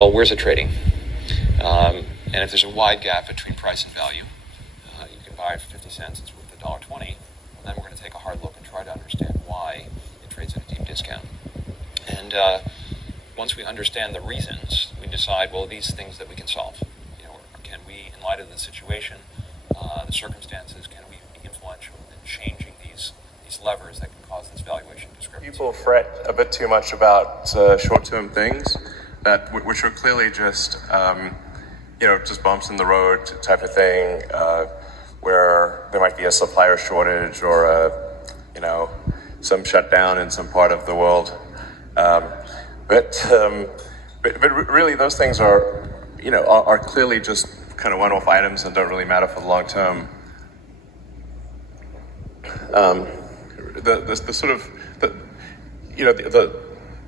well, where's it trading? And if there's a wide gap between price and value, you can buy it for 50 cents, it's worth $1.20. And then we're going to take a hard look and try to understand why it trades at a deep discount. And once we understand the reasons, we decide, well, these things that we can solve. You know, can we, in light of the situation, the circumstances, can we be influential in changing these levers that can cause this valuation discrepancy? People fret a bit too much about short-term things which are clearly just just bumps in the road type of thing, where there might be a supplier shortage or some shutdown in some part of the world. But really, those things are clearly just kind of one-off items and don't really matter for the long term.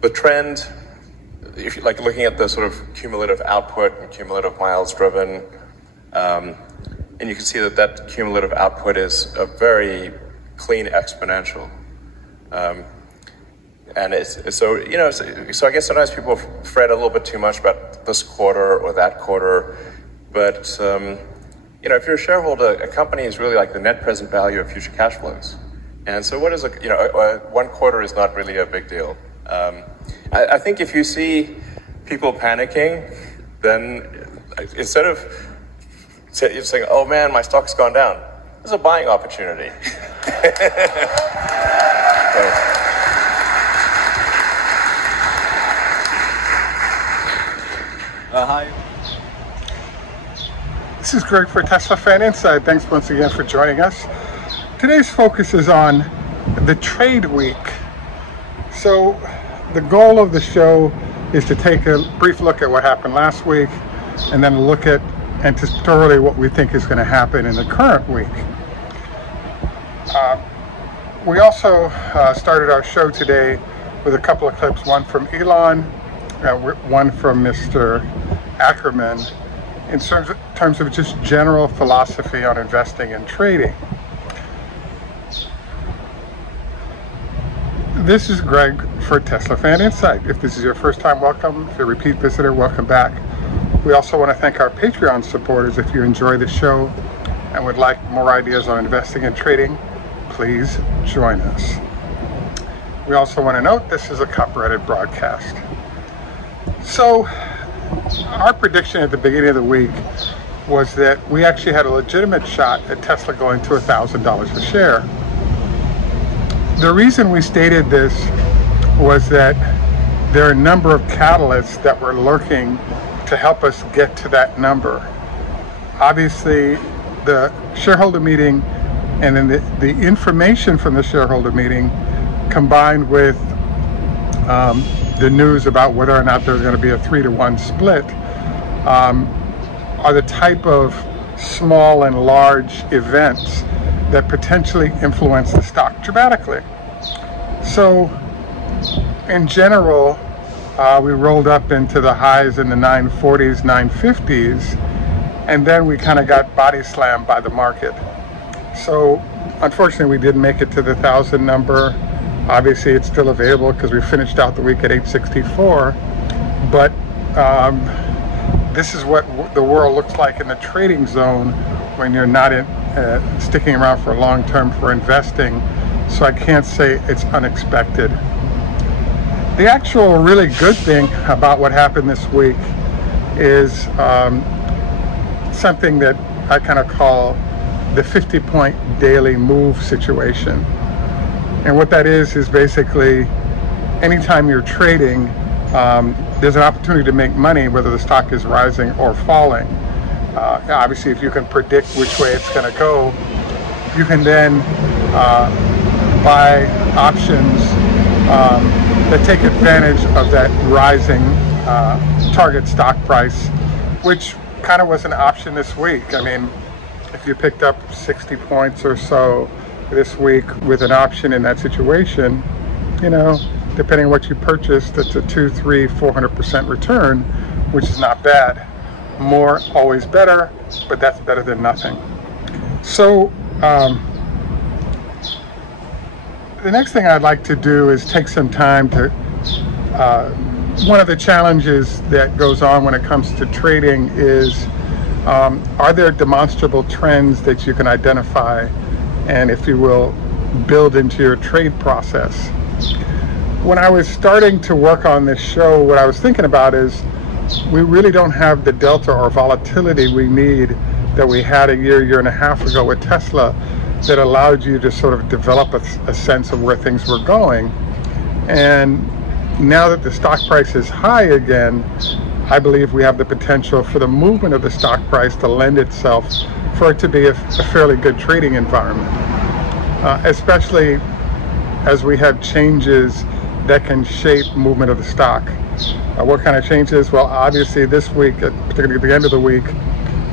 The trend, if you like looking at the sort of cumulative output and cumulative miles driven, and you can see that cumulative output is a very clean exponential. And so I guess sometimes people fret a little bit too much about this quarter or that quarter, but if you're a shareholder, a company is really like the net present value of future cash flows. And so what is one quarter is not really a big deal. I think if you see people panicking, then instead of saying, oh man, my stock's gone down, there's a buying opportunity. Hi. This is Greg for Teslafaninsight. Thanks once again for joining us. Today's focus is on the trade week. So the goal of the show is to take a brief look at what happened last week and then look at anticipatorily what we think is going to happen in the current week. We also started our show today with a couple of clips, one from Elon, one from Mr. Ackerman, in terms of just general philosophy on investing and trading. This is Greg for Teslafaninsight. If this is your first time, welcome. If you're a repeat visitor, welcome back. We also want to thank our Patreon supporters. If you enjoy the show and would like more ideas on investing and trading, please join us. We also want to note this is a copyrighted broadcast. So our prediction at the beginning of the week was that we actually had a legitimate shot at Tesla going to $1,000 a share. The reason we stated this was that there are a number of catalysts that were lurking to help us get to that number. Obviously, the shareholder meeting and then the information from the shareholder meeting combined with the news about whether or not there's going to be a 3-to-1 split are the type of small and large events that potentially influence the stock dramatically. So in general, we rolled up into the highs in the 940s, 950s, and then we kind of got body slammed by the market. So unfortunately, we didn't make it to the 1,000 number. Obviously, it's still available because we finished out the week at 864. But this is what the world looks like in the trading zone when you're not sticking around for long term for investing. So I can't say it's unexpected. The actual really good thing about what happened this week is something that I kind of call the 50-point daily move situation. And what that is basically anytime you're trading, there's an opportunity to make money whether the stock is rising or falling. Obviously, if you can predict which way it's going to go, you can then buy options that take advantage of that rising target stock price, which kind of was an option this week. I mean, if you picked up 60 points or so this week with an option in that situation, depending on what you purchased, it's a 200, 300, 400% return, which is not bad. More, always better, but that's better than nothing. So the next thing I'd like to do is take some time to one of the challenges that goes on when it comes to trading is, are there demonstrable trends that you can identify and, if you will, build into your trade process? When I was starting to work on this show, what I was thinking about is we really don't have the delta or volatility we need that we had a year and a half ago with Tesla that allowed you to sort of develop a sense of where things were going. And now that the stock price is high again, I believe we have the potential for the movement of the stock price to lend itself for it to be a fairly good trading environment, especially as we have changes that can shape movement of the stock. What kind of changes? Well, obviously this week, particularly at the end of the week,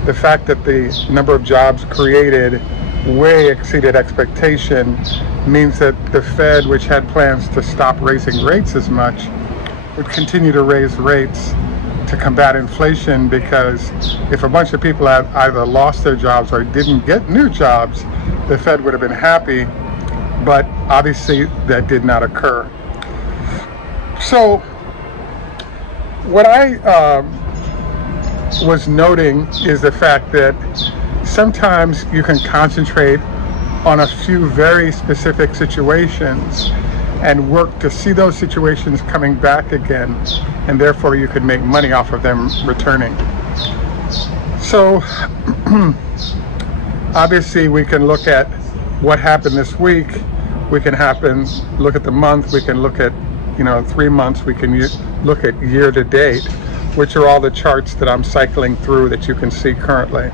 the fact that the number of jobs created way exceeded expectation means that the Fed, which had plans to stop raising rates as much, would continue to raise rates to combat inflation, because if a bunch of people had either lost their jobs or didn't get new jobs, the Fed would have been happy, but obviously that did not occur. So what I was noting is the fact that sometimes you can concentrate on a few very specific situations and work to see those situations coming back again, and therefore you could make money off of them returning. So obviously we can look at what happened this week, we can look at the month, we can look at 3 months, we can look at year to date, which are all the charts that I'm cycling through that you can see currently.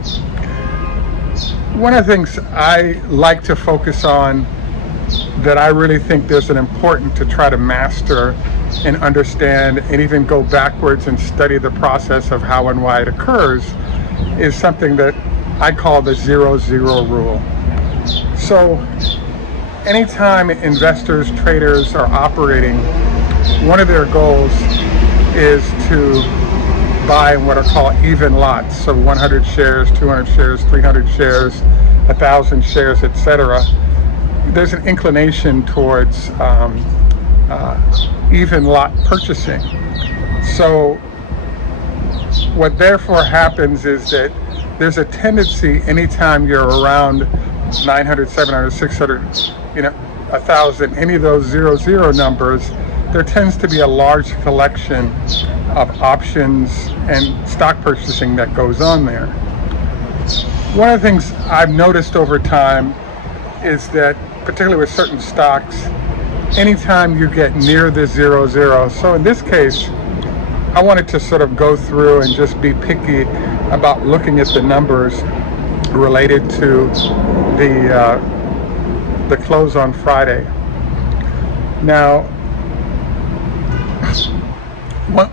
One of the things I like to focus on that I really think there's an important to try to master and understand and even go backwards and study the process of how and why it occurs is something that I call the 0-0 rule. So anytime investors, traders are operating, one of their goals is to buy what are called even lots, so 100 shares, 200 shares, 300 shares, 1,000 shares, etc. There's an inclination towards even lot purchasing. So what therefore happens is that there's a tendency anytime you're around 900, 700, 600, 1,000, any of those 0-0 numbers, there tends to be a large collection of options and stock purchasing that goes on there. One of the things I've noticed over time is that, particularly with certain stocks, anytime you get near the 0-0, so in this case, I wanted to sort of go through and just be picky about looking at the numbers related to the close on Friday. Now,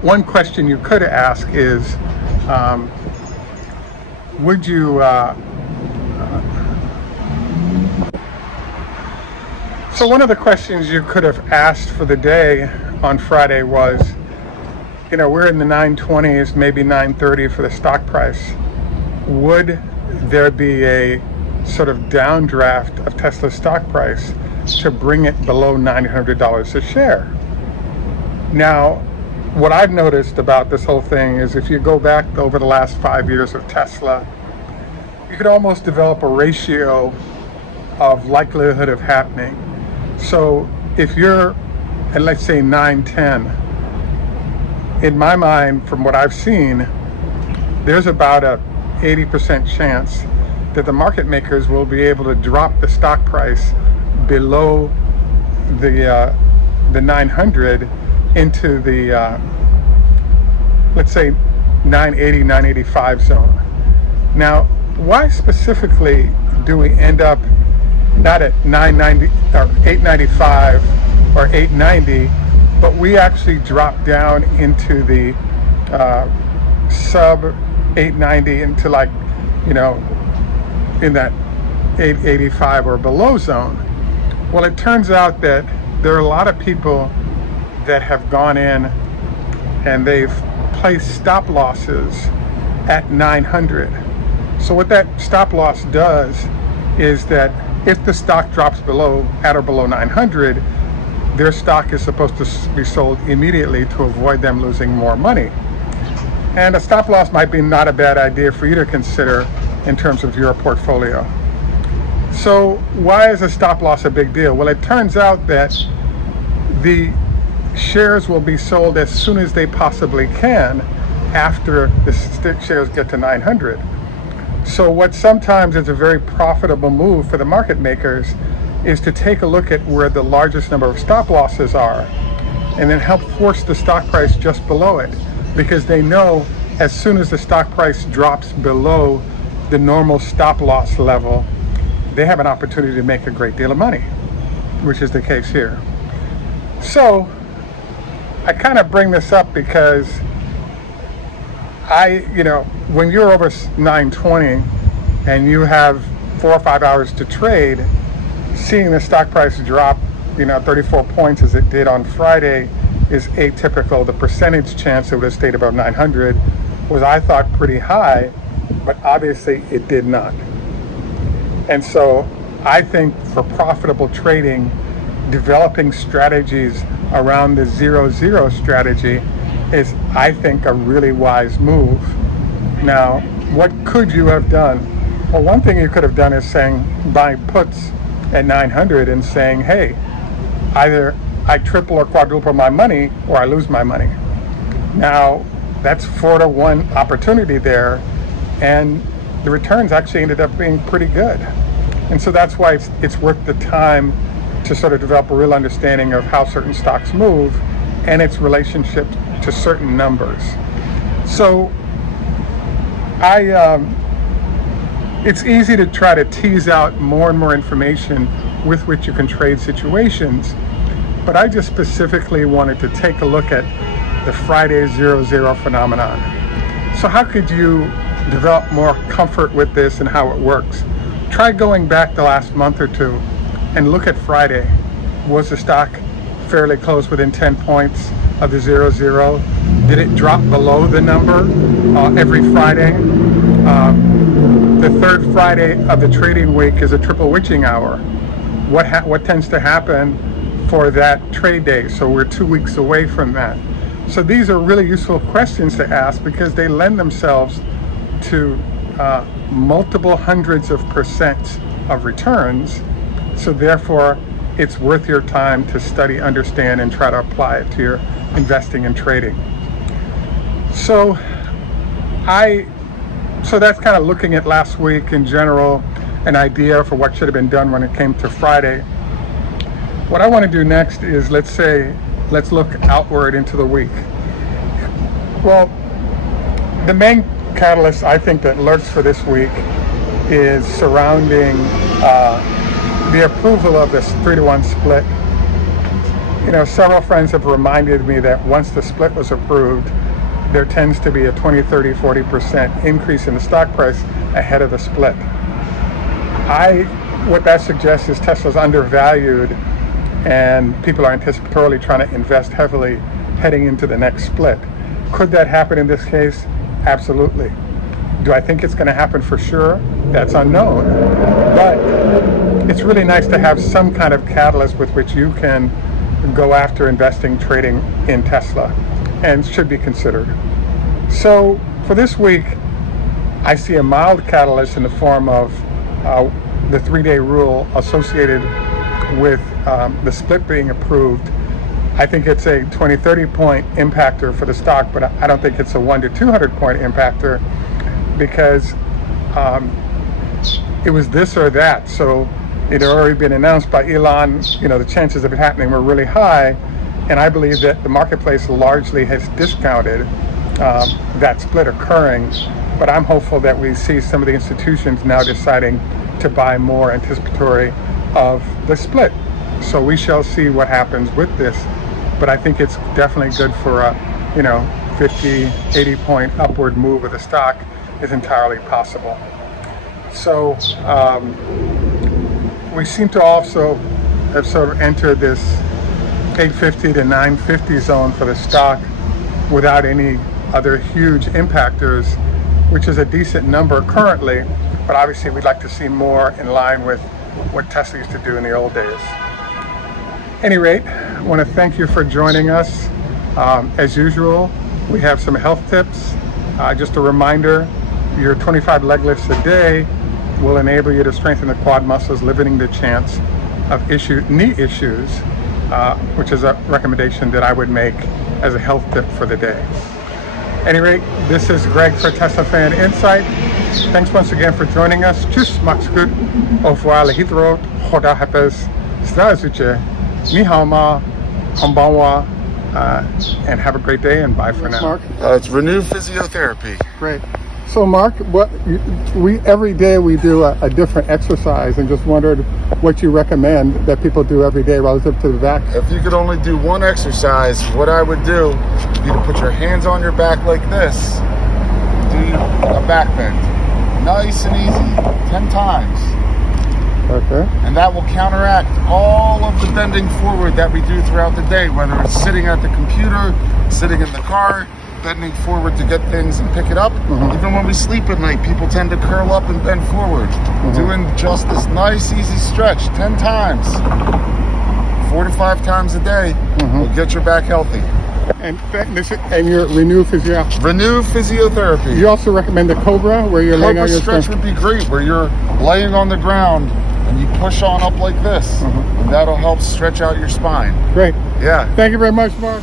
one question you could ask is, would you so one of the questions you could have asked for the day on Friday was, we're in the 920s, maybe 930 for the stock price. Would there be a sort of downdraft of Tesla's stock price to bring it below $900 a share? Now, what I've noticed about this whole thing is if you go back over the last 5 years of Tesla, you could almost develop a ratio of likelihood of happening. So if you're at, let's say, 910, in my mind, from what I've seen, there's about a 80% chance that the market makers will be able to drop the stock price below the 900 into the let's say 980, 985 zone. Now, why specifically do we end up not at 990 or 895 or 890, but we actually drop down into the sub 890 into, like, in that 885 or below zone? Well, it turns out that there are a lot of people that have gone in and they've placed stop losses at 900. So what that stop loss does is that if the stock drops at or below 900, their stock is supposed to be sold immediately to avoid them losing more money. And a stop loss might be not a bad idea for you to consider in terms of your portfolio. So why is a stop loss a big deal? Well, it turns out that the shares will be sold as soon as they possibly can after the shares get to 900. So what sometimes is a very profitable move for the market makers is to take a look at where the largest number of stop losses are and then help force the stock price just below it, because they know as soon as the stock price drops below the normal stop loss level, they have an opportunity to make a great deal of money, which is the case here. So I kind of bring this up because when you're over 920 and you have 4 or 5 hours to trade, seeing the stock price drop, 34 points as it did on Friday is atypical. The percentage chance it would have stayed above 900 was, I thought, pretty high, but obviously it did not. And so I think for profitable trading, developing strategies around the 0-0 strategy is, I think, a really wise move. Now, what could you have done? Well, one thing you could have done is buying puts at 900 and saying, hey, either I triple or quadruple my money or I lose my money. Now, that's 4-to-1 opportunity there, and the returns actually ended up being pretty good. And so that's why it's worth the time to sort of develop a real understanding of how certain stocks move and its relationship to certain numbers. So it's easy to try to tease out more and more information with which you can trade situations, but I just specifically wanted to take a look at the Friday 0-0 phenomenon. So how could you develop more comfort with this and how it works? Try going back the last month or two and look at Friday. Was the stock fairly close, within 10 points of the 0-0? Did it drop below the number every Friday? The third Friday of the trading week is a triple witching hour. What tends to happen for that trade day? So we're 2 weeks away from that. So these are really useful questions to ask because they lend themselves to multiple hundreds of percent of returns. So therefore, it's worth your time to study, understand, and try to apply it to your investing and trading. So that's kind of looking at last week in general, an idea for what should have been done when it came to Friday. What I want to do next is, let's look outward into the week. Well, the main catalyst I think that lurks for this week is surrounding the approval of this 3-to-1 split. Several friends have reminded me that once the split was approved, there tends to be a 20, 30, 40% increase in the stock price ahead of the split. What that suggests is Tesla's undervalued and people are anticipatorily trying to invest heavily heading into the next split. Could that happen in this case? Absolutely. Do I think it's going to happen for sure? That's unknown. But it's really nice to have some kind of catalyst with which you can go after investing, trading in Tesla, and should be considered. So for this week, I see a mild catalyst in the form of the 3-day rule associated with the split being approved. I think it's a 20, 30 point impactor for the stock, but I don't think it's a 100 to 200 point impactor because it was this or that. So it had already been announced by Elon, the chances of it happening were really high. And I believe that the marketplace largely has discounted that split occurring. But I'm hopeful that we see some of the institutions now deciding to buy more anticipatory of the split. So we shall see what happens with this. But I think it's definitely good for a 50, 80 point upward move of the stock is entirely possible. So we seem to also have sort of entered this 850 to 950 zone for the stock without any other huge impactors, which is a decent number currently, but obviously we'd like to see more in line with what Tesla used to do in the old days. any rate, I want to thank you for joining us. As usual, we have some health tips. Just a reminder, your 25 leg lifts a day will enable you to strengthen the quad muscles, limiting the chance of knee issues, which is a recommendation that I would make as a health tip for the day. At any rate, this is Greg for Teslafaninsight. Thanks once again for joining us. Tschüss, macht's gut. Au revoir, lehidrot, choda hapes, zdravствуйте, ni hao ma, konbanwa, and have a great day, and bye for now. Mark? It's Renew Physiotherapy. Great. So Mark, every day we do a different exercise, and just wondered what you recommend that people do every day relative to the back. If you could only do one exercise, what I would do would be to put your hands on your back like this, do a back bend, nice and easy, 10 times. Okay. And that will counteract all of the bending forward that we do throughout the day, whether it's sitting at the computer, sitting in the car, bending forward to get things and pick it up. Even when we sleep at night, people tend to curl up and bend forward. Doing just this nice, easy stretch 10 times, 4 to 5 times a day will get your back healthy. And your Renew Physiotherapy. Renew Physiotherapy. You also recommend the Cobra, where you're laying on your stretch would be great, where you're laying on the ground and you push on up like this. And that'll help stretch out your spine. Great. Yeah. Thank you very much, Mark.